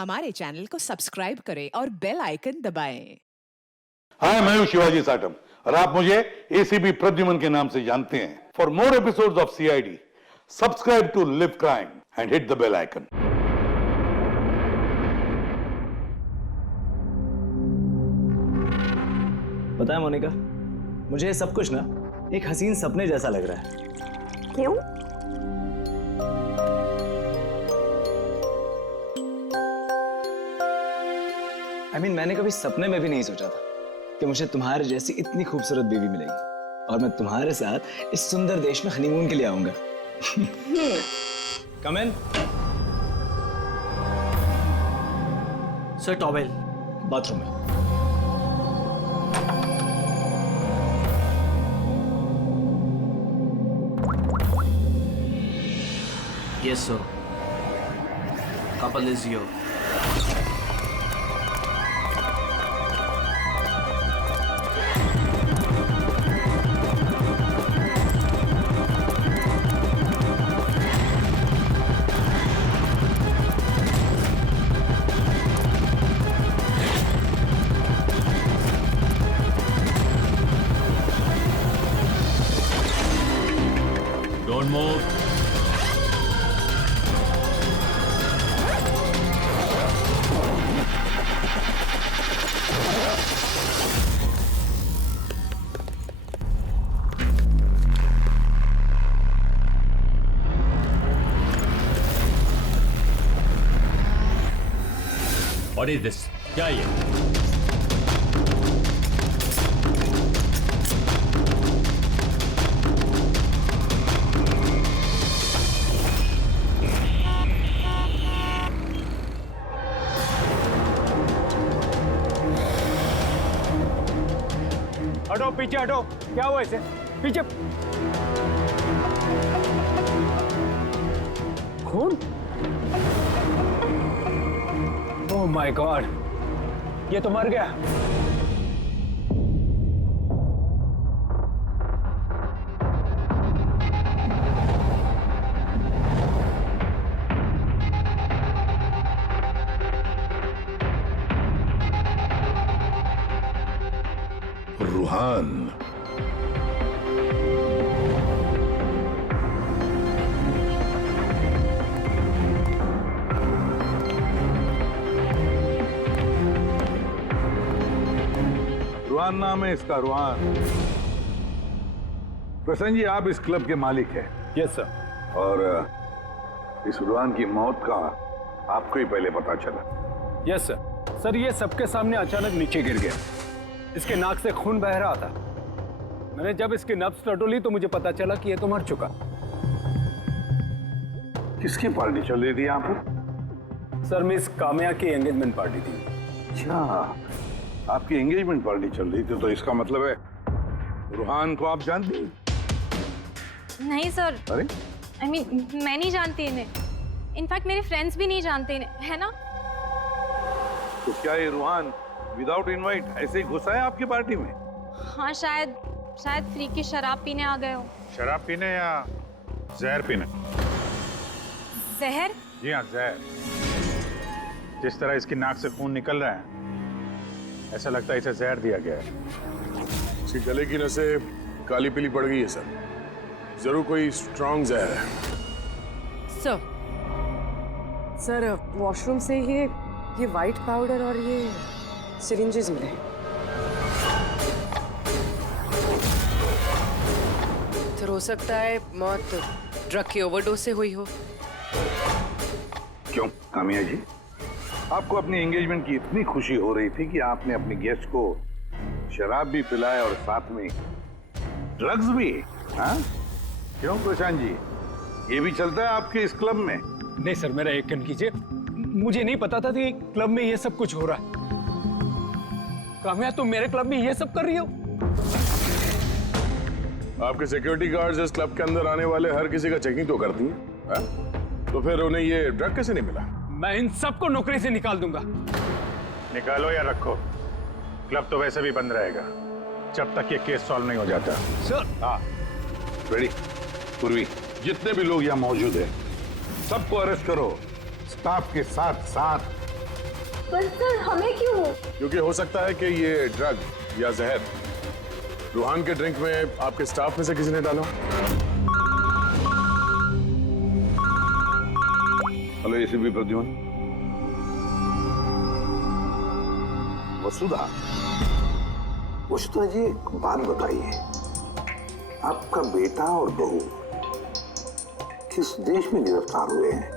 हमारे चैनल को सब्सक्राइब करें और बेल आइकन दबाएं। हाय, मैं हूं शिवाजी साटम और आप मुझे एसीपी प्रद्युमन के नाम से जानते हैं। For more episodes of CID, subscribe to live crime and hit the bell icon. पता है मोनिका, मुझे ये सब कुछ ना एक हसीन सपने जैसा लग रहा है। क्यों? मैंने कभी सपने में भी नहीं सोचा था कि मुझे तुम्हारे जैसी इतनी खूबसूरत बीवी मिलेगी और मैं तुम्हारे साथ इस सुंदर देश में हनीमून के लिए आऊंगा। कम इन। सर, टॉवेल बाथरूम में। Yes, sir. Couple is here. Don't move. What is this? क्या ये? हटो, पीछे हटो। क्या हुआ इसे? पीछे। खून? ओह माय गॉड, ये तो मर गया। रूहान, रूहान नाम है इसका, रूहान। प्रसन्न जी, आप इस क्लब के मालिक हैं। Yes sir. और इस रूहान की मौत का आपको ही पहले पता चला? Yes sir. सर, ये सबके सामने अचानक नीचे गिर गया। इसके नाक से खून बह रहा था। मैंने जब इसकी नब्ज टटोली तो मुझे पता चला कि ये तो मर चुका। किसकी पार्टी चल रही थी यहाँ पर? सर, मिस काम्या की एंगेजमेंट पार्टी थी। अच्छा, आपकी एंगेजमेंट पार्टी चल रही थी, तो इसका मतलब है रूहान को आप जानती हैं? नहीं सर। अरे, मैं नहीं जानती इन्हें। इनफैक्ट मेरे फ्रेंड्स भी नहीं जानते इन्हें, है ना? तो क्या ये रूहान विदाउट इनवाइट ऐसे ही घुसा है आपकी पार्टी में? हाँ, शायद फ्री की शराब पीने आ गए हो। शराब पीने या जहर पीने? जहर? जी हाँ, जहर। जिस तरह इसकी नाक से खून निकल रहा है, ऐसा लगता है इसे जहर दिया गया है। इसके गले की नसें काली पीली पड़ गई है सर। जरूर कोई स्ट्रॉन्ग जहर है। सर, वॉशरूम से ये वाइट पाउडर और ये सिरिंजेस मिले। तो हो सकता है मौत ड्रग की ओवरडोज से हुई हो। क्यों कामिया जी, आपको अपनी एंगेजमेंट की इतनी खुशी हो रही थी कि आपने अपने गेस्ट को शराब भी पिलाया और साथ में ड्रग्स भी? हाँ? क्यों प्रशांत जी, ये भी चलता है आपके इस क्लब में? नहीं सर, मेरा यकीन कीजिए, मुझे नहीं पता था कि क्लब में ये सब कुछ हो रहा है। काम्या, तुम मेरे क्लब में ये सब कर रही हो? आपके सिक्योरिटी गार्ड्स इस क्लब के अंदर आने वाले हर किसी का चेकिंग तो करती हैं, तो फिर उन्हें ये ड्रग कैसे नहीं मिला? मैं इन सबको नौकरी से निकाल दूंगा। निकालो या रखो, क्लब तो वैसे भी बंद रहेगा जब तक ये केस सॉल्व नहीं हो जाता। सर। हाँ, रेडी। पूर्वी, जितने भी लोग यहाँ मौजूद हैं सबको अरेस्ट करो। स्टाफ के साथ साथ पर सर हमें क्यों? क्योंकि हो सकता है कि ये ड्रग या जहर रूहान के ड्रिंक में आपके स्टाफ में से किसी ने डाला। Hello ACP Pradyuman. वसुधा, वसुधा जी एक बात बताइए, आपका बेटा और बहू किस देश में गिरफ्तार हुए हैं?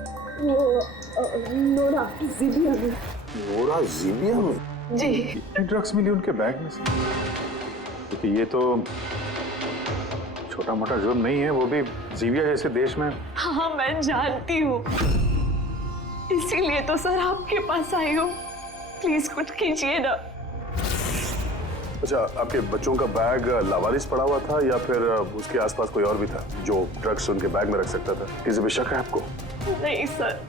नोरा जीबिया में। नोरा जीबिया में? जी। इतने ड्रग्स मिली उनके बैग में से? क्योंकि ये तो छोटा मोटा जुर्म नहीं है, वो भी जीबिया जैसे देश में। हाँ मैं जानती हूँ, इसीलिए तो सर आपके पास आई हूँ। प्लीज कुछ कीजिए ना। अच्छा, आपके बच्चों का बैग लावारिस पड़ा हुआ था या फिर उसके आसपास कोई और भी था जो ड्रग्स उनके बैग में रख सकता था? किसी पे शक है आपको? नहीं सर,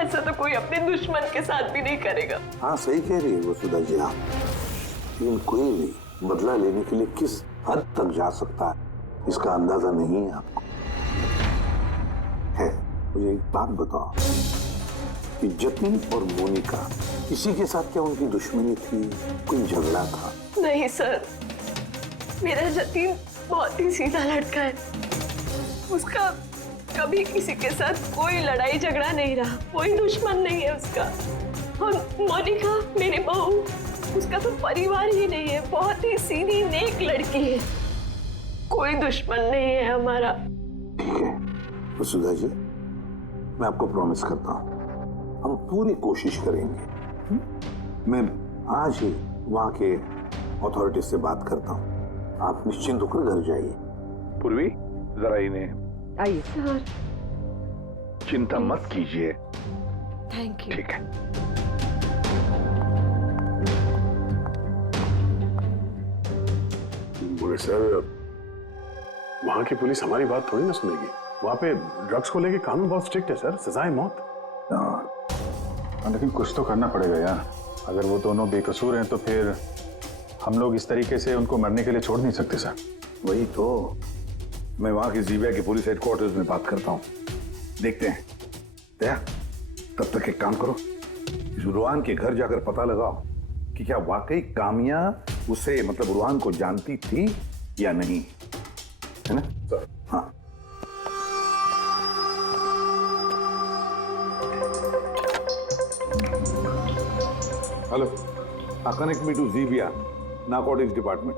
ऐसा तो कोई अपने दुश्मन के साथ भी नहीं करेगा। हाँ सही कह रही है वसुधा जी आप, लेकिन कोई भी बदला लेने के लिए किस हद तक जा सकता है इसका अंदाजा नहीं है आपको। है, मुझे एक बात बताओ कि जतिन और मोनिका किसी के साथ क्या उनकी दुश्मनी थी, कोई झगड़ा था? नहीं सर, मेरा जतिन बहुत ही सीधा लड़का है। उसका कभी किसी के साथ कोई लड़ाई झगड़ा नहीं रहा, कोई दुश्मन नहीं है उसका। और मोनिका मेरी बहू, उसका तो परिवार ही नहीं है, बहुत ही सीधी नेक लड़की है, कोई दुश्मन नहीं है हमारा। ठीक है वसुधा जी, मैं आपको प्रॉमिस करता हूँ हम पूरी कोशिश करेंगे। मैं आज ही वहाँ के अथॉरिटी से बात करता हूँ, आप निश्चिंत होकर घर जाइए। पूर्वी जरा इन्हें आइए सर। चिंता मत कीजिए। Thank you. ठीक है। बोले सर, वहां की पुलिस हमारी बात थोड़ी ना सुनेगी। वहां पे ड्रग्स को लेके कानून बहुत स्ट्रिक्ट है सर, सजाए मौत। लेकिन कुछ तो करना पड़ेगा यार। अगर वो दोनों बेकसूर हैं तो फिर हम लोग इस तरीके से उनको मरने के लिए छोड़ नहीं सकते सर। वही तो, मैं वहां की जीबिया के पुलिस हेडक्वार्टर्स में बात करता हूँ, देखते हैं। दया, तब तक एक काम करो, इस रूहान के घर जाकर पता लगाओ कि क्या वाकई कामिया उसे मतलब रूहान को जानती थी या नहीं, है ना सर? हाँ। Hello, connect me to Zibia narcotics department.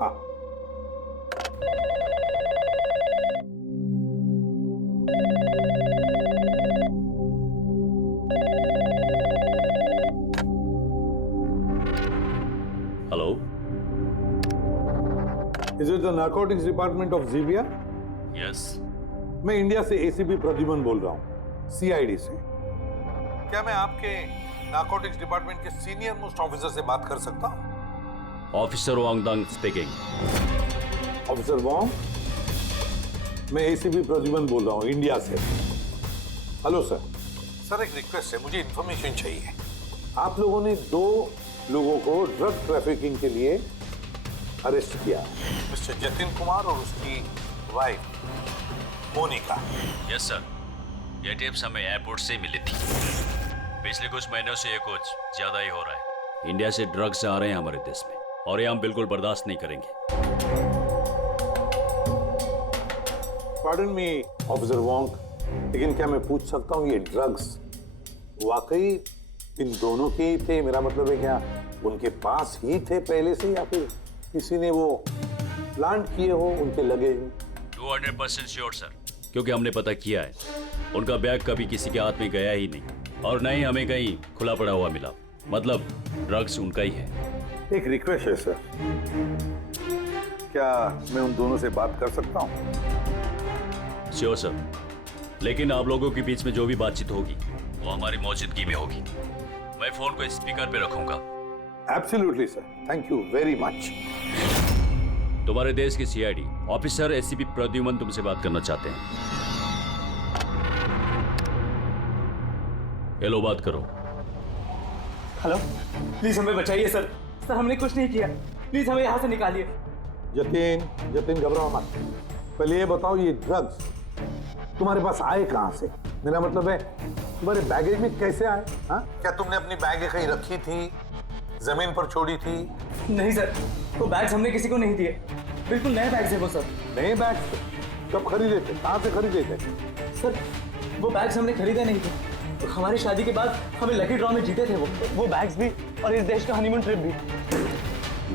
हाँ। Hello, Is it the narcotics department of Zibia? Yes. मैं इंडिया से एसीपी प्रद्युमन बोल रहा हूँ, सीआईडी से। क्या मैं आपके नारकोटिक्स डिपार्टमेंट के सीनियर मोस्ट ऑफिसर से बात कर सकता हूँ? Officer Wangdang speaking. Officer Wong, मैं एसीपी प्रद्युमन बोल रहा हूँ इंडिया से। Hello sir. सर एक रिक्वेस्ट है, मुझे इंफॉर्मेशन चाहिए। आप लोगों ने 2 लोगों को ड्रग ट्रैफिकिंग के लिए अरेस्ट किया, मिस्टर जतिन कुमार और उसकी वाइफ मोनिका। यस सर, ये टिप्स हमें एयरपोर्ट से मिली थी। पिछले कुछ महीनों से ये कुछ ज्यादा ही हो रहा है। इंडिया से ड्रग्स आ रहे हैं हमारे देश में और ये हम बिल्कुल बर्दाश्त नहीं करेंगे। पार्डन मी ऑफिसर वॉन्ग, लेकिन क्या मैं पूछ सकता हूँ ये ड्रग्स वाकई इन दोनों के ही थे? मेरा मतलब है क्या उनके पास ही थे पहले से या फिर किसी ने वो प्लांट किए हो उनके लगेज में? 200% श्योर सर, क्योंकि हमने पता किया है उनका बैग कभी किसी के हाथ में गया ही नहीं और न ही हमें कहीं खुला पड़ा हुआ मिला। मतलब ड्रग्स उनका ही है। एक रिक्वेस्ट है सर, क्या मैं उन दोनों से बात कर सकता हूँ? श्योर सर, लेकिन आप लोगों के बीच में जो भी बातचीत होगी वो हमारी मौजूदगी में होगी। मैं फोन को स्पीकर पे रखूंगा। Absolutely sir, thank you very much. तुम्हारे देश की सीआईडी ऑफिसर एसीपी प्रद्युमन तुमसे बात करना चाहते हैं। हेलो, बात करो। हेलो, प्लीज हमें बचाइए सर। सर हमने कुछ नहीं किया, प्लीज हमें यहाँ से निकालिए। जतिन घबराओ मत। पहले ये बताओ ये ड्रग्स तुम्हारे पास आए कहाँ से? मेरा मतलब है तुम्हारे बैगेज में कैसे आए? हाँ, क्या तुमने अपनी बैग कहीं रखी थी, जमीन पर छोड़ी थी? नहीं सर, वो बैग्स हमने किसी को नहीं दिए, बिल्कुल नए बैग्स हैं वो सब। नए बैग कब खरीदे थे, कहाँ से खरीदे थे? सर वो बैग्स हमने खरीदे नहीं थे, हमारी शादी के बाद हमें लकी ड्रॉ में जीते थे वो बैग्स भी, और इस देश का हनीमून ट्रिप भी।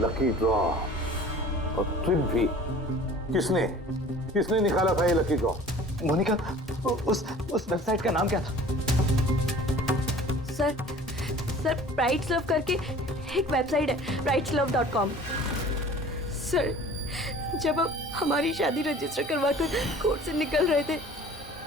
लकी ड्रॉ और ट्रिप भी? किसने निकाला था ये लकी ड्रॉ? मोनिका, उस वेबसाइट का नाम क्या था? सर प्राइड्स लव करके एक वेबसाइट है, prideslove.com। सर जब हम हमारी शादी रजिस्टर करवाकर कोर्ट से निकल रहे थे।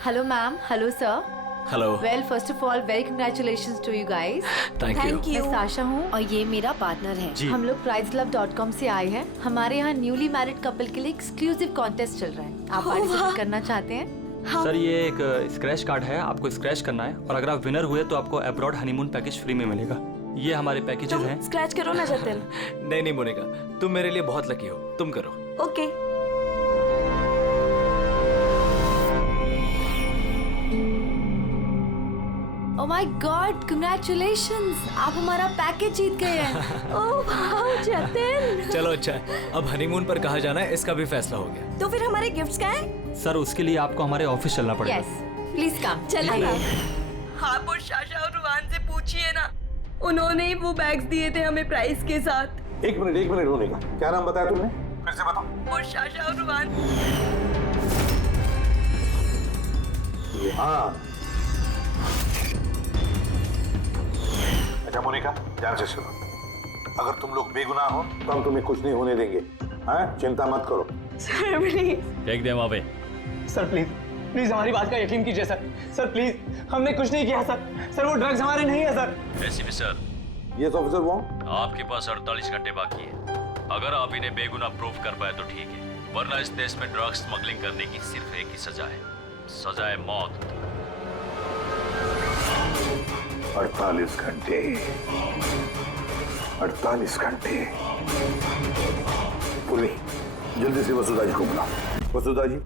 Hello ma'am, hello sir. Hello. Well first of all very congratulations to you guys. Thank you. मैं साशा हूँ और ये मेरा पार्टनर है। हम लोग prideslove.com से आए हैं। हमारे यहाँ न्यूली मैरिड कपल के लिए एक्सक्लूसिव कॉन्टेस्ट चल रहा है। आप पार्टिसिपेट करना चाहते हैं? सर ये एक स्क्रैच कार्ड है, आपको स्क्रैच करना है और अगर आप विनर हुए तो आपको अब्रॉड हनीमून पैकेज फ्री में मिलेगा। ये हमारे पैकेजेस हैं। स्क्रैच करो ना जतिन। नहीं मोनिका, तुम मेरे लिए बहुत लकी हो, तुम करो। Okay. Oh my God, congratulations, आप हमारा पैकेज जीत गए हैं। Oh wow Jatin. चलो अच्छा है, अब हनीमून पर कहाँ जाना है इसका भी फैसला हो गया। तो फिर हमारे गिफ्ट्स क्या हैं? सर उसके लिए आपको हमारे ऑफिस चलना पड़ेगा। Yes, please come. चलिए। आप और शाशा और रुहान से पूछिए ना, उन्होंने ही वो बैग्स दिए थे हमें प्राइस के साथ। एक मिनट होने का, क्या नाम बताया तुमने? फिर से बताओ। और शाशा और रुहान। हाँ। अच्छा मोनिका, ध्यान से सुनो, अगर तुम लोग बेगुनाह हो तो हम तुम्हें कुछ नहीं होने देंगे। हाँ, चिंता मत करो। Sir please. फेंक दे वहां पे। सर प्लीज हमारी बात का यकीन कीजिए सर प्लीज, हमने कुछ नहीं किया सर वो ड्रग्स हमारे नहीं है sir. ACP sir. Yes officer, वो आपके पास 48 घंटे बाकी है। अगर आप इन्हें बेगुनाह प्रूव कर पाए तो ठीक है, वरना इस देश में ड्रग्स स्मगलिंग करने की सिर्फ एक ही सजा है, सजा है मौत। 48 घंटे। 48 घंटे। पूर्वी, जल्दी से वसुधा जी को बुलाओ। वसुधा जी,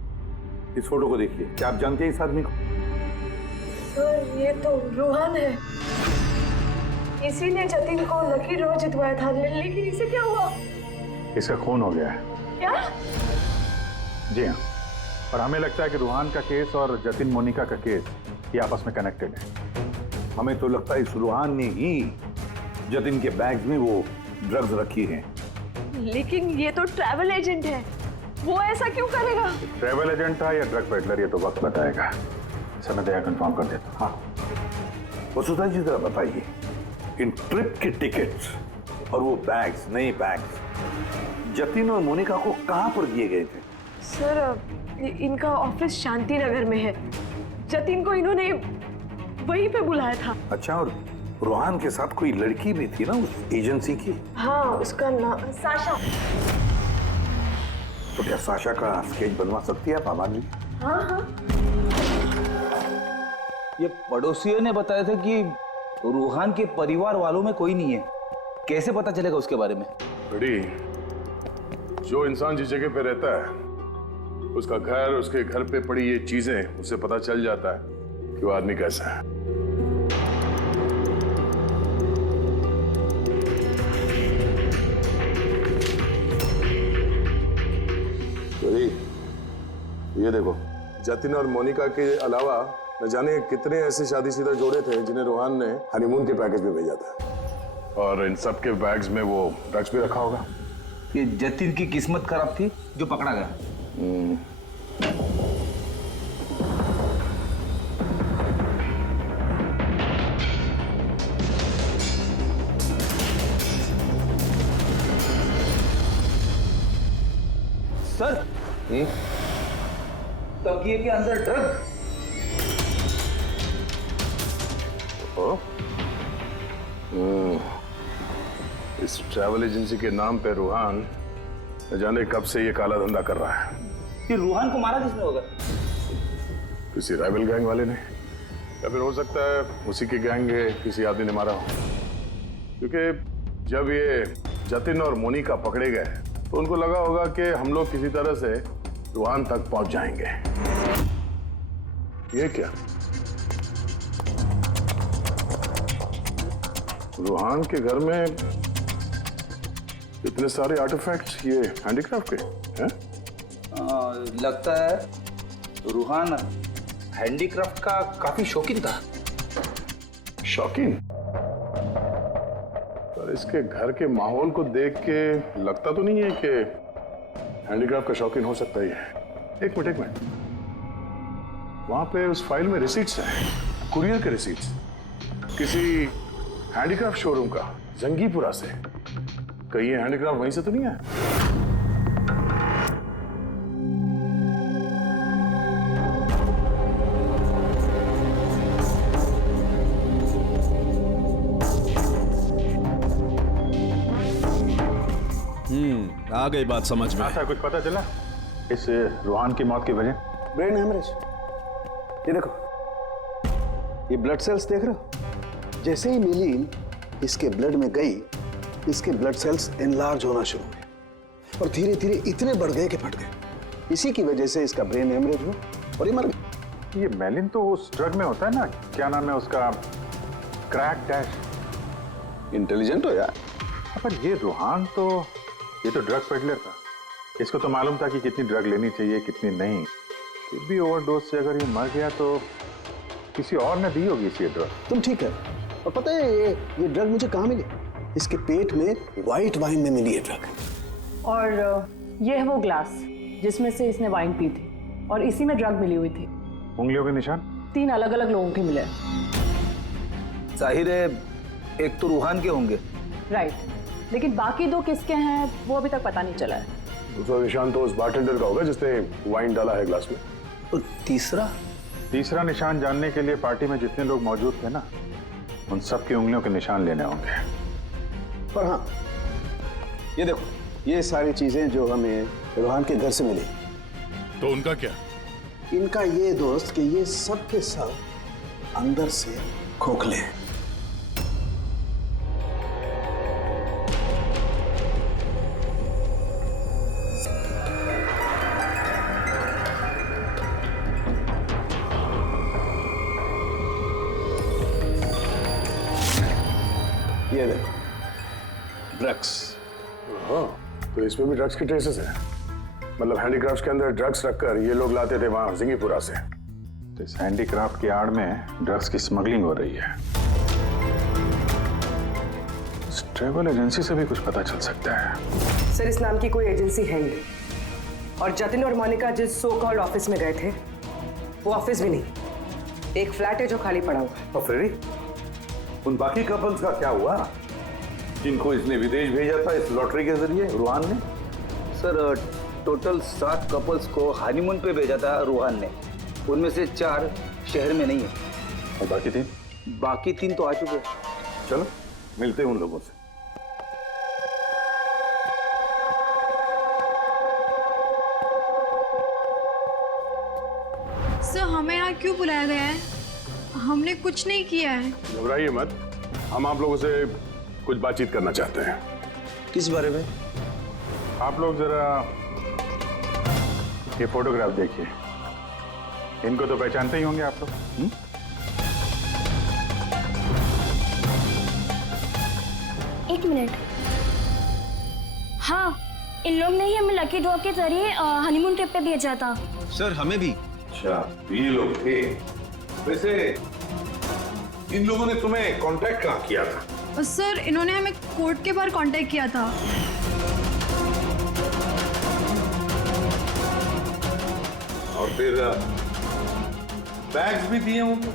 इस फोटो को देखिए, क्या आप जानते हैं इस आदमी को? सर ये तो रुहान है, इसी ने जतिन को लकी ड्रॉ जितवाया था, लेकिन इसे क्या हुआ? इसका खून हो गया है। क्या? जी हाँ, और हमें लगता है कि रूहान का केस और जतिन मोनिका का केस ये आपस में कनेक्टेड है। हमें तो लगता है इस रूहान ने ही जतिन के बैग्स में वो ड्रग्स रखी हैं। लेकिन ये तो ट्रैवल एजेंट है, वो ऐसा क्यों करेगा? ट्रैवल एजेंट था या ड्रग पेडलर, ये तो वक्त बताएगा। समय दया कंफर्म कर देता। हाँ, वसुधा जी जरा बताइए, इन ट्रिप के टिकट्स और वो बैग्स, नए बैग्स जतिन और मोनिका को कहाँ पर दिए गए थे? सर इनका ऑफिस शांति नगर में है, जतिन को इन्होंने वहीं पे बुलाया था। अच्छा, और रूहान के साथ कोई लड़की भी थी ना उस एजेंसी की? हाँ, उसका नाम साशा। तो क्या साशा का स्केच बनवा सकती है आप आबादी? हाँ। ये पड़ोसियों ने बताया था कि रूहान के परिवार वालों में कोई नहीं है, कैसे पता चलेगा उसके बारे में? बड़ी, जो इंसान जिस जगह पे रहता है उसका घर, उसके घर पे पड़ी ये चीजें, उससे पता चल जाता है कि वो आदमी कैसा है। बड़ी, ये देखो, जतिन और मोनिका के अलावा न जाने कितने ऐसे शादीशुदा जोड़े थे जिन्हें रूहान ने हनीमून के पैकेज में भेजा था, और इन सब के बैग्स में वो ड्रग्स भी रखा होगा। ये जतिन की किस्मत खराब थी जो पकड़ा गया। सर, तकिए के अंदर ड्रग्स। इस ट्रैवल एजेंसी के नाम पे रूहान न जाने कब से ये काला धंधा कर रहा है। ये रूहान को मारा किसने होगा? किसी राइवल गैंग वाले ने, या फिर हो सकता है उसी की गैंग किसी आदमी ने मारा हो। क्योंकि जब ये जतिन और मोनिका पकड़े गए तो उनको लगा होगा कि हम लोग किसी तरह से रूहान तक पहुंच जाएंगे। ये क्या? रूहान के घर में इतने सारे आर्टिफैक्ट्स ये हैंडीक्राफ्ट के हैं? लगता है रूहान हैंडीक्राफ्ट का काफी शौकीन था। शौकीन? पर इसके घर के माहौल को देख के लगता तो नहीं है कि हैंडीक्राफ्ट का शौकीन हो सकता ही है। एक मिनट, वहां पे उस फाइल में रिसीट्स हैं, कुरियर के रिसीट्स, किसी हैंडीक्राफ्ट शोरूम का, जंगीपुरा से। कहीं ये हैंडीक्राफ्ट वहीं से तो नहीं है? आ गई बात समझ में। सर कुछ पता चला इस रूहान की मौत की वजह? Brain haemorrhage. ये देखो, ये ब्लड सेल्स देख रहे हो? जैसे ही मिलीन इसके ब्लड में गई, इसके ब्लड सेल्स एनलार्ज होना शुरू हुए और धीरे धीरे इतने बढ़ गए कि फट गए। इसी की वजह से इसका ब्रेन हेमरेज हुआ और ये मर गया। ये मेलिन तो उस ड्रग में होता है ना, क्या नाम है उसका, क्रैक डैश। इंटेलिजेंट हो यार। पर ये रूहान तो, ये तो ड्रग पेडलर था। इसको तो मालूम था कि कितनी ड्रग लेनी चाहिए कितनी नहीं। फिर भी ओवरडोज से अगर ये मर गया तो किसी और ने दी होगी इसी ड्रग। तुम ठीक है। और पता है ये ड्रग मुझे कहाँ मिली? इसके पेट में व्हाइट वाइन में मिली है ड्रग। और ये है वो ग्लास जिसमें से इसने वाइन पी थी और इसी में ड्रग मिली हुई थी। उंगलियों के निशान 3 अलग अलग लोगों के मिले। जाहिर है एक तो रूहान के होंगे। राइट, लेकिन बाकी 2 किसके हैं वो अभी तक पता नहीं चला है। दूसरा निशान तो उस बारटेंडर का होगा जिसने वाइन डाला है ग्लास में। और तीसरा निशान जानने के लिए पार्टी में जितने लोग मौजूद थे ना, उन सब की उंगलियों के निशान लेने होंगे। पर हाँ, ये देखो, ये सारी चीजें जो हमें रूहान के घर से मिली, तो उनका क्या? इनका ये दोस्त कि ये सब के सब अंदर से खोखले हैं। ये देखो, ड्रग्स। हाँ, तो इसमें भी ड्रग्स के ट्रेसेस हैं। मतलब हैंडीक्राफ्ट्स के अंदर ड्रग्स रखकर ये लोग लाते थे वहां जिंगीपुरा से। तो इस हैंडीक्राफ्ट की आड़ में ड्रग्स की स्मगलिंग हो रही है। इस ट्रैवल एजेंसी से भी कुछ पता चल सकता है। सर, इस नाम की कोई एजेंसी है ही नहीं। और जतिन और मोनिका जिस सो कॉल्ड ऑफिस में गए थे, वो ऑफिस भी नहीं, एक फ्लैट है जो खाली पड़ा हुआ है। और फ्रेडी, उन बाकी कपल्स का क्या हुआ जिनको इसने विदेश भेजा था इस लॉटरी के जरिए रूहान ने? सर, टोटल 7 कपल्स को हनीमून पे भेजा था रूहान ने। उनमें से 4 शहर में नहीं है। और बाकी 3? बाकी 3 तो आ चुके हैं। चलो मिलते हैं उन लोगों से। सर, हमें यहाँ क्यों बुलाया गया है? हमने कुछ नहीं किया है। घबराइए मत, हम आप लोगों से कुछ बातचीत करना चाहते हैं। किस बारे में? आप लोग जरा ये फोटोग्राफ देखिए। इनको तो पहचानते ही होंगे आप लोग। एक मिनट। हाँ, इन लोग ने ही हमें लकी ड्रॉ के जरिए हनीमून ट्रिप पे भेजा था। सर, हमें भी। अच्छा, ये लोग थे। वैसे इन लोगों ने तुम्हें कांटेक्ट कहाँ किया था? सर, इन्होंने हमें कोर्ट के बाहर कांटेक्ट किया था। और फिर बैग्स भी दिए होंगे?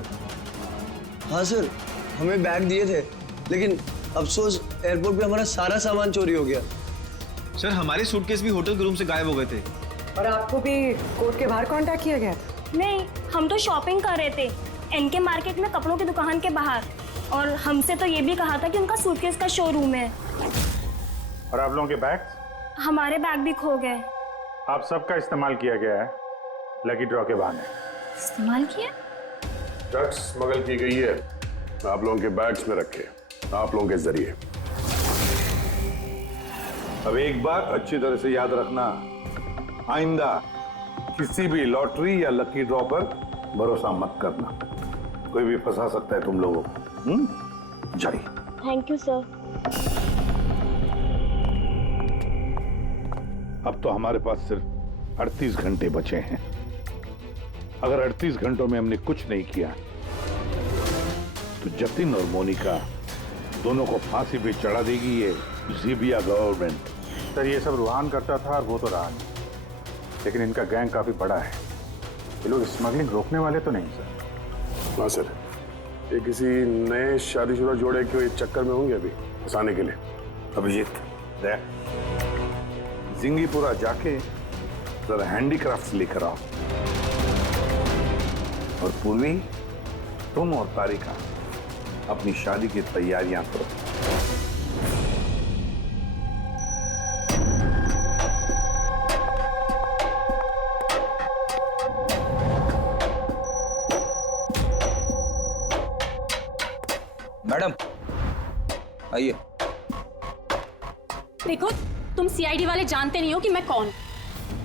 हाँ सर, हमें बैग दिए थे, लेकिन अफसोस एयरपोर्ट पे हमारा सारा सामान चोरी हो गया। सर, हमारे सूटकेस भी होटल के रूम से गायब हो गए थे। और आपको भी कोर्ट के बाहर कांटेक्ट किया गया? नहीं, हम तो शॉपिंग कर रहे थे एनके मार्केट में, कपड़ों की दुकान के बाहर। और हमसे तो ये भी कहा था कि उनका सूटकेस का शोरूम है। और आप लोगों के बैग? हमारे बैग भी खो गए। आप सबका इस्तेमाल किया गया है लकी ड्रॉ के बहाने। इस्तेमाल किया? ड्रग्स स्मगल की गई है आप लोगों के बैग्स में रखे, आप लोगों के जरिए। अब एक बात अच्छी तरह से याद रखना, आइंदा किसी भी लॉटरी या लकी ड्रॉ पर भरोसा मत करना। कोई भी फंसा सकता है तुम लोगों को। जाइए। Thank you sir. अब तो हमारे पास सिर्फ 38 घंटे बचे हैं। अगर 38 घंटों में हमने कुछ नहीं किया तो जतिन और मोनिका दोनों को फांसी पे चढ़ा देगी ये ज़ीबिया गवर्नमेंट। सर ये सब रूहान करता था और वो तो रहा नहीं, लेकिन इनका गैंग काफी बड़ा है। ये लोग स्मगलिंग रोकने वाले तो नहीं सर? हाँ सर, ये किसी नए शादीशुदा जोड़े के चक्कर में होंगे अभी फंसाने के लिए। अभिजीत देख, जिंगीपुरा जाके जरा हैंडीक्राफ्ट लेकर आओ, और पूर्वी तुम और तारिका अपनी शादी की तैयारियां करो। मैडम आइए। देखो, तुम सीआईडी वाले जानते नहीं हो कि मैं कौन।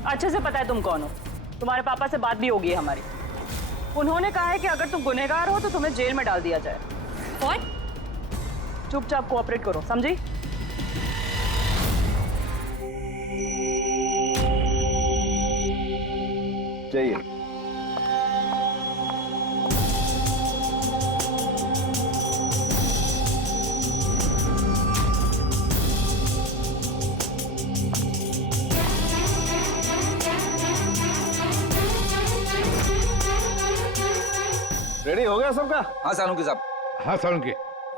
अच्छे से पता है तुम कौन हो। तुम्हारे पापा से बात भी होगी है हमारी। उन्होंने कहा है कि अगर तुम गुनहगार हो तो तुम्हें जेल में डाल दिया जाए। और चुपचाप कोऑपरेट करो, समझी? जाइए। रेडी हो गया सबका? हाँ सालूंकी साहब। हाँ सालूंकी,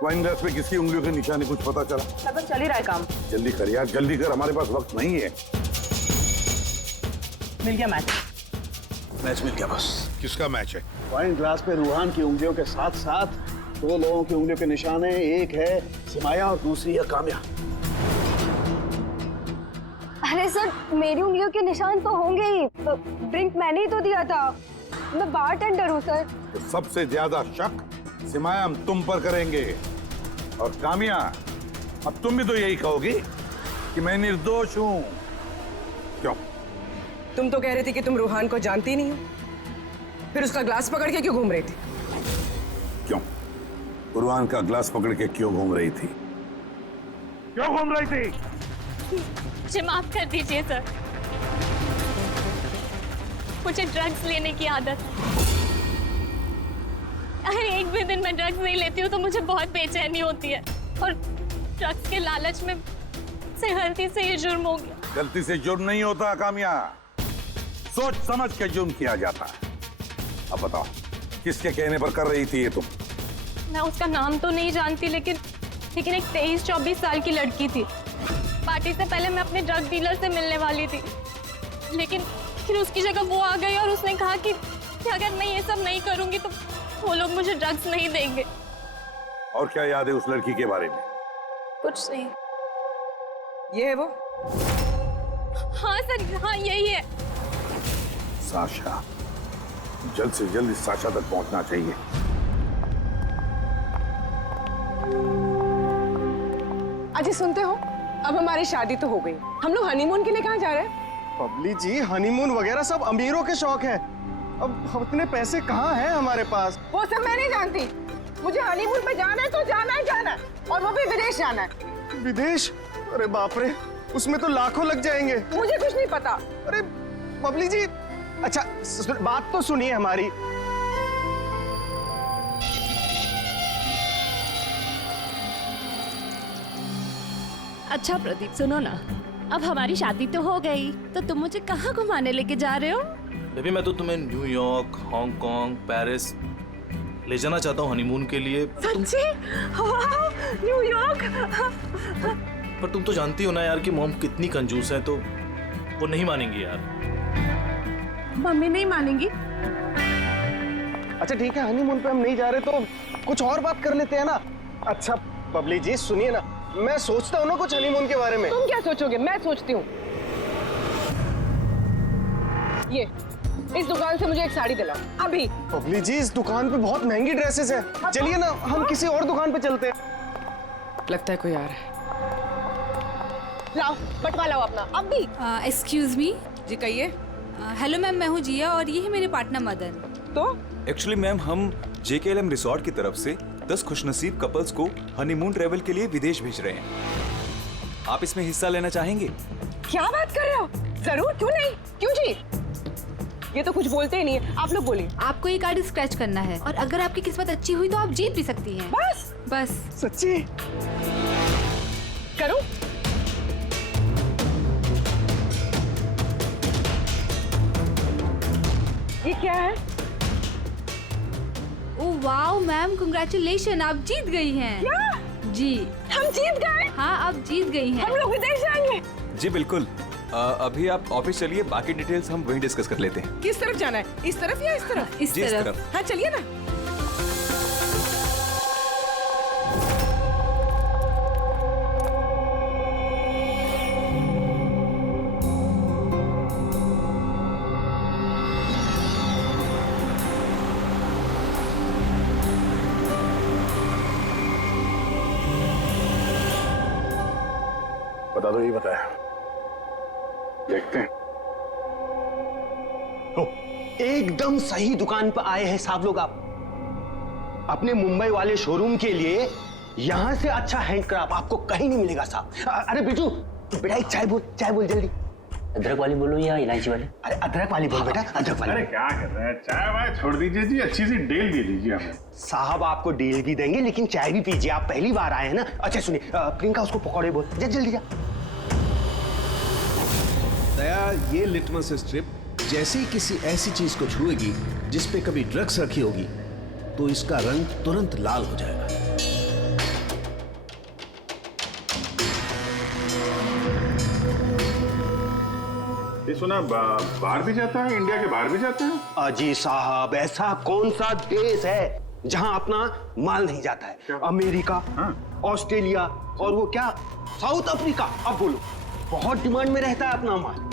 वाइन ग्लास पे किसकी उंगलियों के निशान कुछ पता चला? लगभग चल ही रहा है काम। जल्दी कर यार, जल्दी कर, हमारे पास वक्त नहीं है। मिल गया मैच। मैच मिल गया बस। किसका मैच है? वाइन ग्लास पे रूहान की उंगलियों के साथ साथ 2 लोगों की उंगलियों के निशान हैं। एक है सिमाया और दूसरी है काम्या। अरे सर, मेरी उंगलियों के निशान तो होंगे ही। ड्रिंक मैंने ही तो दिया था। मैं बारटेंडर हूँ सर। तो सबसे ज्यादा शक सिमाया हम तुम पर करेंगे, और कामिया अब तुम भी तो यही कहोगी कि मैं निर्दोष हूँ। क्यों? तुम तो कह रही थी कि तुम रूहान को जानती नहीं हो, फिर उसका ग्लास पकड़ के क्यों घूम रही थी? क्यों? रूहान का ग्लास पकड़ के क्यों घूम रही थी? क्यों घूम रही थी? मुझे माफ कर दीजिए सर, मुझे ड्रग्स लेने की आदत है। अगर एक भी दिन मैं ड्रग्स नहीं लेती हूँ तो मुझे बहुत बेचैनी होती है, और ड्रग्स के लालच में से गलती से ये जुर्म हो गया। गलती से जुर्म नहीं होता कामिया, सोच समझ के जुर्म किया जाता है। अब बताओ, किसके कहने पर कर रही थी ये तुम? मैं उसका नाम तो नहीं जानती, लेकिन एक 23-24 साल की लड़की थी। पार्टी से पहले मैं अपने ड्रग डीलर से मिलने वाली थी, लेकिन फिर उसकी जगह वो आ गई और उसने कहा कि अगर मैं ये सब नहीं करूंगी तो वो लोग मुझे ड्रग्स नहीं देंगे। और क्या याद है उस लड़की के बारे में? कुछ नहीं। ये है वो? हाँ सर, हाँ यही है। साशा, जल्द से जल्द इस साशा तक पहुंचना चाहिए। अजय सुनते हो, अब हमारी शादी तो हो गई, हम लोग हनीमून के लिए कहाँ जा रहे हैं? बबली जी, हनीमून वगैरह सब अमीरों के शौक है। अब इतने पैसे कहाँ हैं हमारे पास? वो सब मैं नहीं जानती। मुझे हनीमून पे जाना है तो जाना है, जाना है, और वो भी विदेश जाना है। विदेश? अरे बाप रे, उसमें तो लाखों लग जाएंगे। मुझे कुछ नहीं पता। अरे बबली जी, अच्छा बात तो सुनिए हमारी। अच्छा प्रदीप, सुनो ना, अब हमारी शादी तो हो गई, तो तुम मुझे कहाँ घुमाने लेके जा रहे हो? बेबी, मैं तो तुम्हें न्यूयॉर्क, हांगकांग, पेरिस ले जाना चाहता हूँ हनीमून के लिए। सच्ची? वाह, न्यूयॉर्क! पर तुम तो जानती हो ना यार कि मॉम कितनी कंजूस है, तो वो नहीं मानेंगी यार। मम्मी नहीं मानेंगी? अच्छा ठीक है, हनीमून पे हम नहीं जा रहे तो कुछ और बात कर लेते हैं ना। अच्छा बबली जी सुनिए ना, मैं सोचता हूँ ना कुछ हनीमून के बारे में। तुम क्या सोचोगे? मैं सोचती हूँ। ये इस दुकान से मुझे एक साड़ी दिलाओ अभी। बबली जी, इस दुकान पे बहुत महंगी ड्रेसेस हैं। चलिए ना, हम किसी और दुकान पे चलते हैं। लगता है कोई आ रहा है। लाओ, बटवा लाओ अपना अभी। Excuse me. जी कहिए। हेलो मैम, मैं हूँ जिया और ये है मेरे पार्टनर मदन। तो एक्चुअली मैम, हम JKLM रिसोर्ट की तरफ से 10 खुशनसीब कपल्स को हनीमून ट्रेवल के लिए विदेश भेज रहे हैं। आप इसमें हिस्सा लेना चाहेंगे? क्या बात कर रहे हो? जरूर, क्यों नहीं, क्यों जी? ये तो कुछ बोलते ही नहीं है, आप लोग बोलिए। आपको ये कार्ड स्क्रैच करना है और अगर आपकी किस्मत अच्छी हुई तो आप जीत भी सकती हैं। बस सच्ची? करो। ये क्या है? ओह वाओ मैम, कांग्रेचुलेशन, आप जीत गई हैं। क्या? जी हम जीत गए? हाँ, आप जीत गई हैं। हम लोग विदेश जाएंगे? जी बिल्कुल। अभी आप ऑफिस चलिए, बाकी डिटेल्स हम वहीं डिस्कस कर लेते हैं। किस तरफ जाना है, इस तरफ या इस तरफ? इस जी, इस तरफ। तरफ। हाँ चलिए ना। बता दो, ये बताया, देखते हैं। एकदम सही दुकान पर आए हैं साहब लोग। आप अपने मुंबई वाले शोरूम के लिए यहां से अच्छा हैंडक्राफ्ट आपको कहीं नहीं मिलेगा साहब। अरे बिजू, बेटा एक चाय बोल जल्दी। अदरक वाली बोलो या इलायची वाली? अरे अदरक वाली बोल बेटा, अदरक वाली। अरे क्या कर रहे हैं, चाय वाय छोड़ दीजिए जी, अच्छी सी डील दे दीजिए हमें। साहब आपको डील भी देंगे लेकिन चाय भी पीजिए, आप पहली बार आए हैं ना। अच्छा सुनिए, प्रियंका उसको पकौड़े बोल, जल्दी जा। दया, ये लिटमस स्ट्रिप जैसे ही किसी ऐसी चीज को छुएगी जिस पे कभी ड्रग्स रखी होगी तो इसका रंग तुरंत लाल हो जाएगा। ये सुना बाहर भी जाता है, इंडिया के बाहर भी जाता है? जी साहब, ऐसा कौन सा देश है जहां अपना माल नहीं जाता है? अमेरिका, ऑस्ट्रेलिया और वो क्या, साउथ अफ्रीका। अब बोलो, बहुत डिमांड में रहता है अपना माल।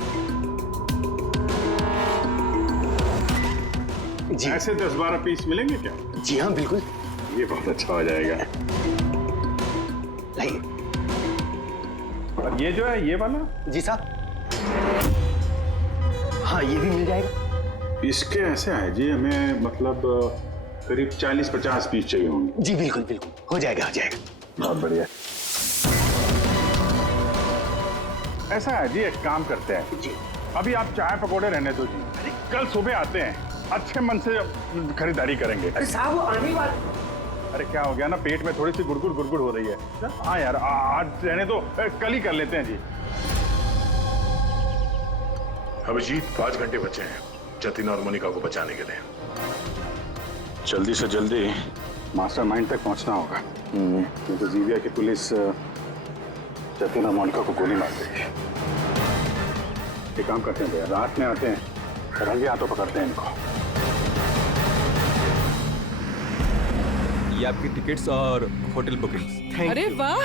जी ऐसे 10-12 पीस मिलेंगे क्या? जी हाँ बिल्कुल। ये बहुत अच्छा हो जाएगा। लाइए। और ये जो है, ये वाला? जी साहब। हाँ ये भी मिल जाएगा। इसके ऐसे है जी, हमें मतलब करीब 40-50 पीस चाहिए होंगे। जी बिल्कुल बिल्कुल, हो जाएगा हो जाएगा। बहुत बढ़िया। ऐसा है जी, एक काम करते हैं जी, अभी आप चाय पकौड़े रहने दो जी, कल सुबह आते हैं, अच्छे मन से खरीदारी करेंगे। अरे साहब वो आने वाले। अरे क्या हो गया ना, पेट में थोड़ी सी गुड़गुड़ हो रही है। हाँ यार, आज रहने दो, कल ही कर लेते हैं जी। अभिजीत, 5 घंटे बचे हैं जतिन और मोनिका को बचाने के लिए। जल्दी से जल्दी मास्टरमाइंड तक पहुंचना होगा, नहीं तो जीविया की पुलिस जतिन और मोनिका को गोली मार देगी। एक काम करते हैं भैया, रात में आते हैं, रंगे हाथों पकड़ते हैं इनको। ये आपकी टिकट्स और होटल बुकिंग्स। अरे वाह,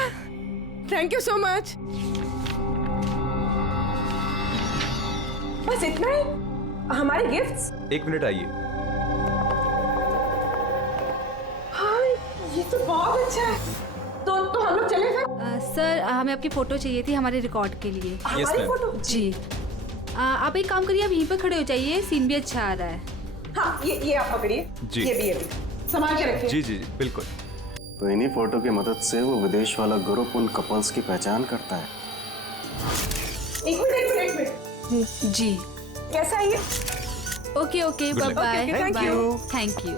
थैंक यू सो मच। बस इतना ही? हमारे गिफ्ट्स? 1 मिनट आइए। हाँ, ये तो बहुत अच्छा है। तो हम लोग चले फिर? सर हमें आपकी फोटो चाहिए थी हमारे रिकॉर्ड के लिए। हमारी फोटो? जी। आप एक काम करिए, आप यहीं पर खड़े हो जाइए, सीन भी अच्छा आ रहा है। हाँ, ये आप पकड़िए। जी। ये भी संभाल के रखिए। जी जी बिल्कुल। तो इन्हीं फोटो की मदद से वो विदेश वाला ग्रुप उन कपल्स की पहचान करता है। एक मिनट। जी। कैसा है ये? Okay okay, bye bye. Thank you.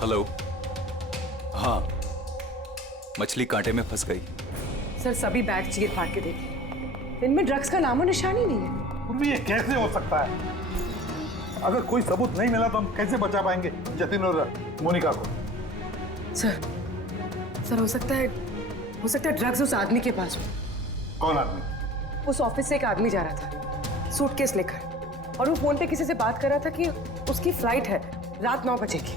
Hello. हाँ, मछली कांटे में फंस गई। सर सभी बैग चीर फाड़ के देखिए, इनमें ड्रग्स का नामो निशान ही नहीं है। ये कैसे हो सकता है? अगर कोई सबूत नहीं मिला तो हम कैसे बचा पाएंगे जतिन और मोनिका को? सर हो सकता है ड्रग्स उस आदमी के पास हो। कौन आदमी? उस ऑफिस से एक आदमी जा रहा था सूटकेस लेकर, और वो फोन पे किसी से बात कर रहा था कि उसकी फ्लाइट है रात 9 बजे की।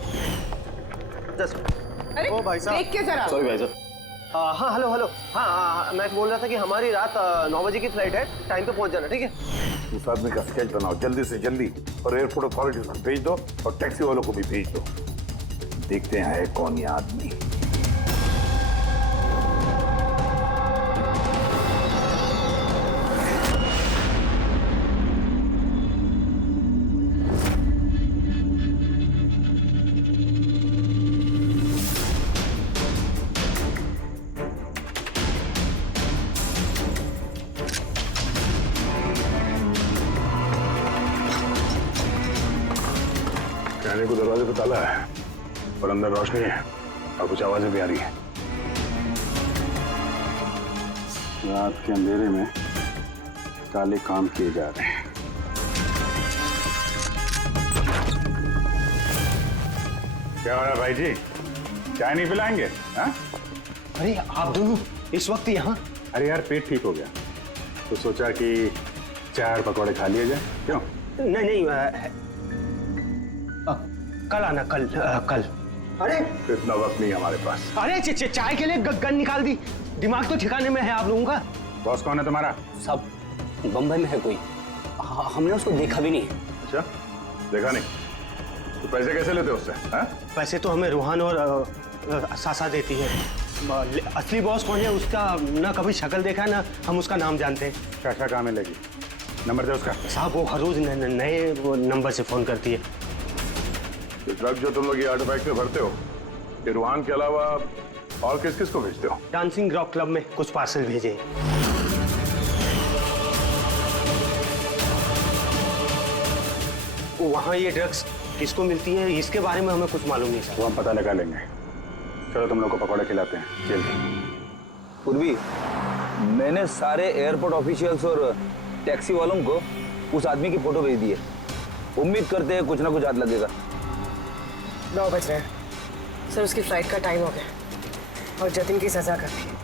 अरे ओ भाई साहब, देख के जरा। सॉरी भाई साहब। हाँ हेलो। हाँ, मैं बोल रहा था कि हमारी रात 9 बजे की फ्लाइट है, टाइम पे पहुंच जाना, ठीक है? उस आदमी का स्केच बनाओ जल्दी से जल्दी और एयरपोर्ट अथॉरिटीज को भेज दो और टैक्सी वालों को भी भेज दो। देखते हैं है कौन ये आदमी। कहने को दरवाजे पे ताला है और अंदर रोशनी है और कुछ आवाजें भी आ रही है। रात के अंधेरे में काले काम किए जा रहे हैं। क्या हो रहा है भाई जी? चाय नहीं पिलाएंगे? हाँ? अरे आप दोनों इस वक्त यहाँ? अरे यार पेट ठीक हो गया तो सोचा कि चार पकौड़े खा लिए जाए। क्यों? नहीं कल आना कल। अरे इतना वक्त नहीं हमारे पास। अरे चाय के लिए गन निकाल दी। दिमाग तो ठिकाने में है आप लोगों का। बॉस कौन है तुम्हारा? सब बम्बई में है कोई, हमने उसको देखा भी नहीं। अच्छा देखा नहीं तो पैसे कैसे लेते हो उससे? पैसे तो हमें रूहान और सासा देती है। असली बॉस कौन है उसका ना कभी शक्ल देखा है ना हम उसका नाम जानते हैं। शाशा कहाँ मिलेगी? नंबर दे उसका। साहब वो हर रोज नए नंबर से फोन करती है। तो ट्रक जो तुम लोग ये आर्टिफैक्ट में भरते हो ये रूहान के अलावा और किस किस को भेजते हो? डांसिंग रॉक क्लब में कुछ पार्सल भेजे। वहाँ ये ड्रग्स किसको मिलती है इसके बारे में हमें कुछ मालूम नहीं सर। वो हम पता लगा लेंगे। चलो तुम लोग को पकौड़े खिलाते हैं। चलिए। पूर्वी, मैंने सारे एयरपोर्ट ऑफिशियल्स और टैक्सी वालों को उस आदमी की फोटो भेज दी है। उम्मीद करते हैं कुछ ना कुछ हाथ लगेगा। 9 बज रहे हैं सर, उसकी फ्लाइट का टाइम हो गया और जतिन की सजा कर दी है।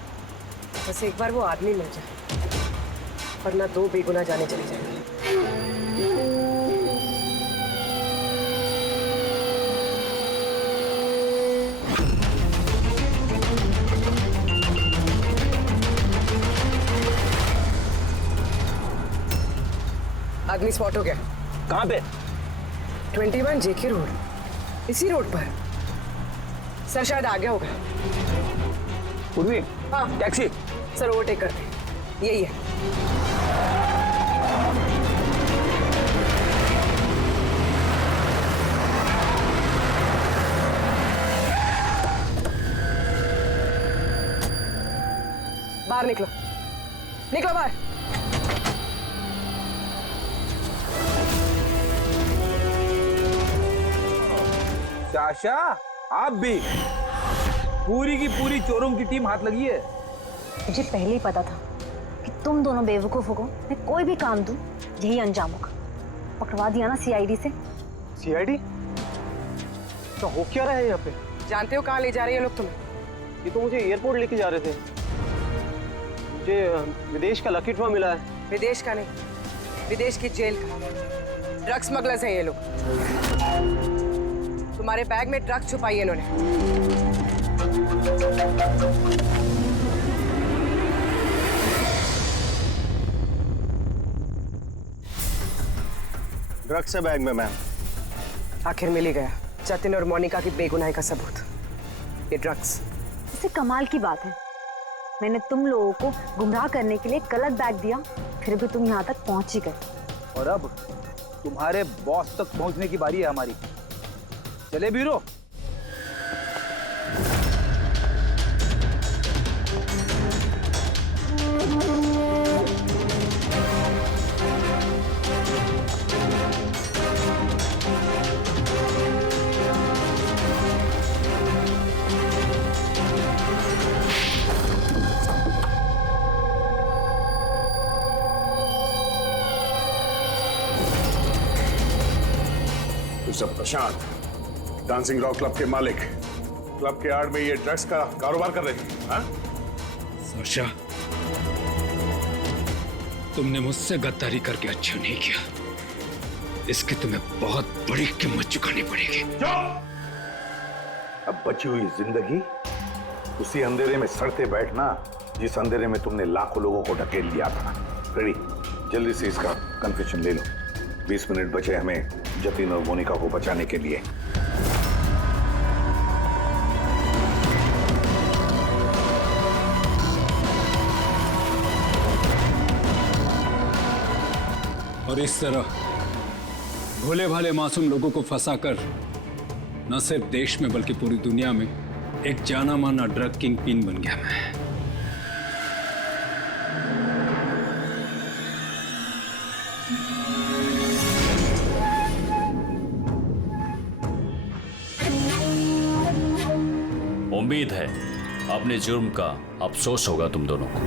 बस एक बार वो आदमी मिल जाए वरना 2 बेगुनाह जाने चली जाएंगी। आदमी स्पॉट हो गया। कहाँ पे? 21 जेके रोड, इसी रोड पर। सर शायद आ गया होगा। पूर्वी, हाँ टैक्सी। सर ओवरटेक करते, यही है। बाहर निकलो, निकलो बाहर। शाशा, आप भी? पूरी की पूरी चोरों की टीम हाथ लगी है। मुझे पहले ही पता था कि तुम दोनों बेवकूफों को मैं कोई भी काम दूं यही अंजाम होगा। पकड़वा दिया ना सीआईडी से। सीआईडी? तो हो क्या रहा है यहाँ पे? जानते हो कहाँ ले जा रहे हैं लोग तुम्हें? ये तो मुझे एयरपोर्ट लेके जा रहे थे। मुझे विदेश का लकी ड्रॉ मिला है। विदेश का नहीं, विदेश की जेल का। ड्रग्स स्मगलर्स हैं ये लोग। तुम्हारे बैग में ड्रग्स छुपाई है इन्होंने। ड्रग्स है बैग में मैम। आखिर मिल ही गया जतिन और मोनिका की बेगुनाही का सबूत। ये ड्रग्स। इससे कमाल की बात है, मैंने तुम लोगों को गुमराह करने के लिए गलत बैग दिया, फिर भी तुम यहाँ तक पहुंच ही गए। और अब तुम्हारे बॉस तक पहुंचने की बारी है हमारी। चले बीरो। सब प्रशांत, डांसिंग रॉक क्लब के मालिक, क्लब के आड़ में ये ड्रग्स का कारोबार कर रहे थे। हाँ? साशा, तुमने मुझसे गद्दारी करके अच्छा नहीं किया। इसकी तुम्हें बहुत बड़ी कीमत चुकानी पड़ेगी। अब बची हुई जिंदगी उसी अंधेरे में सड़ते बैठना जिस अंधेरे में तुमने लाखों लोगों को ढकेल लिया था। रेडी, जल्दी से इसका कन्फेशन ले लो। 20 मिनट बचे हमें जतिन और मोनिका को बचाने के लिए। और इस तरह भोले भाले मासूम लोगों को फंसाकर न सिर्फ देश में बल्कि पूरी दुनिया में एक जाना माना ड्रग किंग पिन बन गया मैं। उम्मीद है अपने जुर्म का अफसोस होगा तुम दोनों को।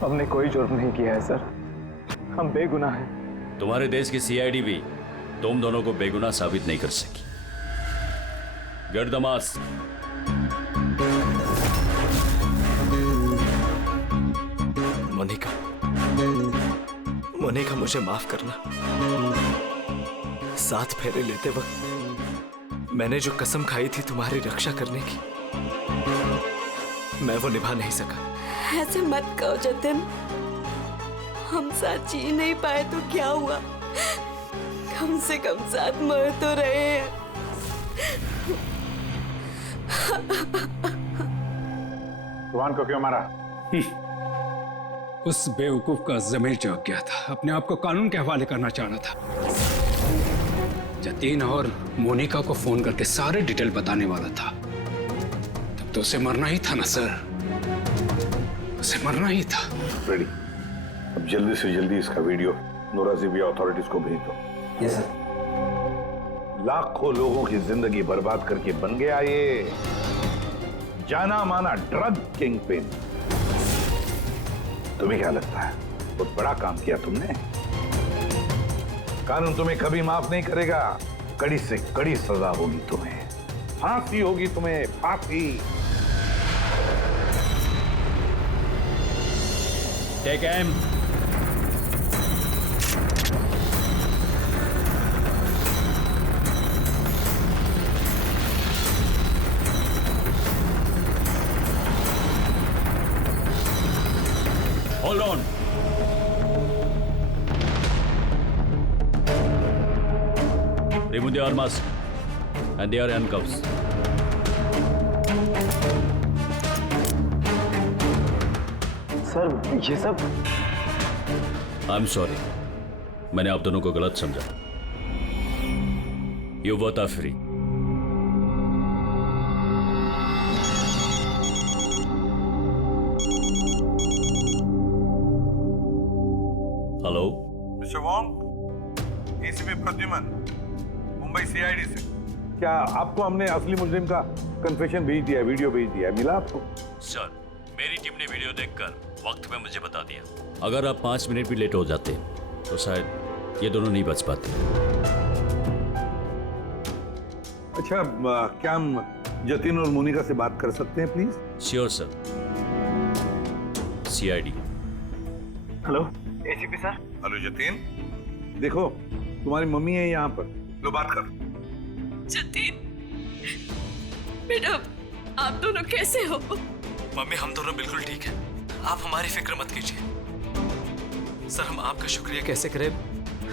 हमने कोई जुर्म नहीं किया है सर, हम बेगुनाह हैं। तुम्हारे देश की सीआईडी भी तुम दोनों को बेगुनाह साबित नहीं कर सकी। Get the mask. Monika, Monika मुझे माफ करना। 7 फेरे लेते वक्त मैंने जो कसम खाई थी तुम्हारी रक्षा करने की, मैं वो निभा नहीं सका। ऐसे मत कहो जतिन, हम साथ जी नहीं पाए तो क्या हुआ, कम से कम साथ मर तो रहे हैं। रुहान को क्यों मारा? उस बेवकूफ का ज़मीर जाग गया था, अपने आप को कानून के हवाले करना चाहता था। जतीन और मोनिका को फोन करके सारे डिटेल बताने वाला था। तब तो उसे मरना ही था ना सर, उसे मरना ही था। रेडी, अब जल्दी से जल्दी इसका वीडियो नोराजिबिया अथॉरिटीज को भेज दो। Yes sir. लाखों लोगों की जिंदगी बर्बाद करके बन गया ये जाना माना ड्रग किंगपिन। तुम्हें क्या लगता है बहुत बड़ा काम किया तुमने? कानून तुम्हें कभी माफ नहीं करेगा, कड़ी से कड़ी सजा होगी तुम्हें, फांसी होगी तुम्हें, फांसी। Take M. Hold on. Remove the arms and they are handcuffs. Sir ये सब I'm sorry. मैंने आप दोनों को गलत समझा। You both are free. Hello mister Wong, ACP Pradyuman, Mumbai CID से। क्या आपको हमने असली मुजरिम का कन्फेशन भेज दिया, वीडियो भेज दिया, मिला आपको? सर, मेरी टीम ने वीडियो देखकर वक्त पे मुझे बता दिया। अगर आप 5 मिनट भी लेट हो जाते तो शायद ये दोनों नहीं बच पाते। अच्छा, क्या हम जतिन और मोनिका से बात कर सकते हैं please? Sure sir. CID. Hello ACP sir. Hello Jatin, देखो तुम्हारी मम्मी है यहाँ पर, लो बात कर। जतिन बेटा, आप दोनों कैसे हो? मम्मी, हम दोनों बिल्कुल ठीक हैं। आप हमारी फिक्र मत कीजिए। सर, हम आपका शुक्रिया कैसे करें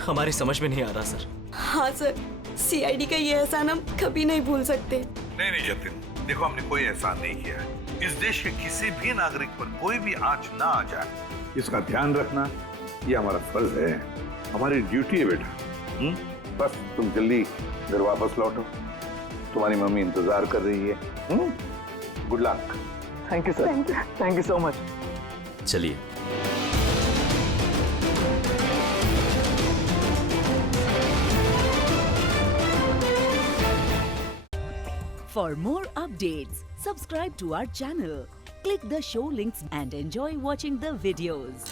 हमारी समझ में नहीं आ रहा सर। हाँ सर, सीआईडी का ये एहसान हम कभी नहीं भूल सकते। नहीं नहीं जतिन, देखो हमने कोई एहसान नहीं किया है। इस देश के किसी भी नागरिक पर कोई भी आंच ना आ जाए, इसका ध्यान रखना ये हमारा फर्ज है, हमारी ड्यूटी है बेटा। बस तुम जल्दी घर वापस लौटो, तुम्हारी मम्मी इंतजार कर रही है। Good luck. Thank you sir, thank you so much. चलिए। For more updates, subscribe to our channel, click the show links and enjoy watching the videos.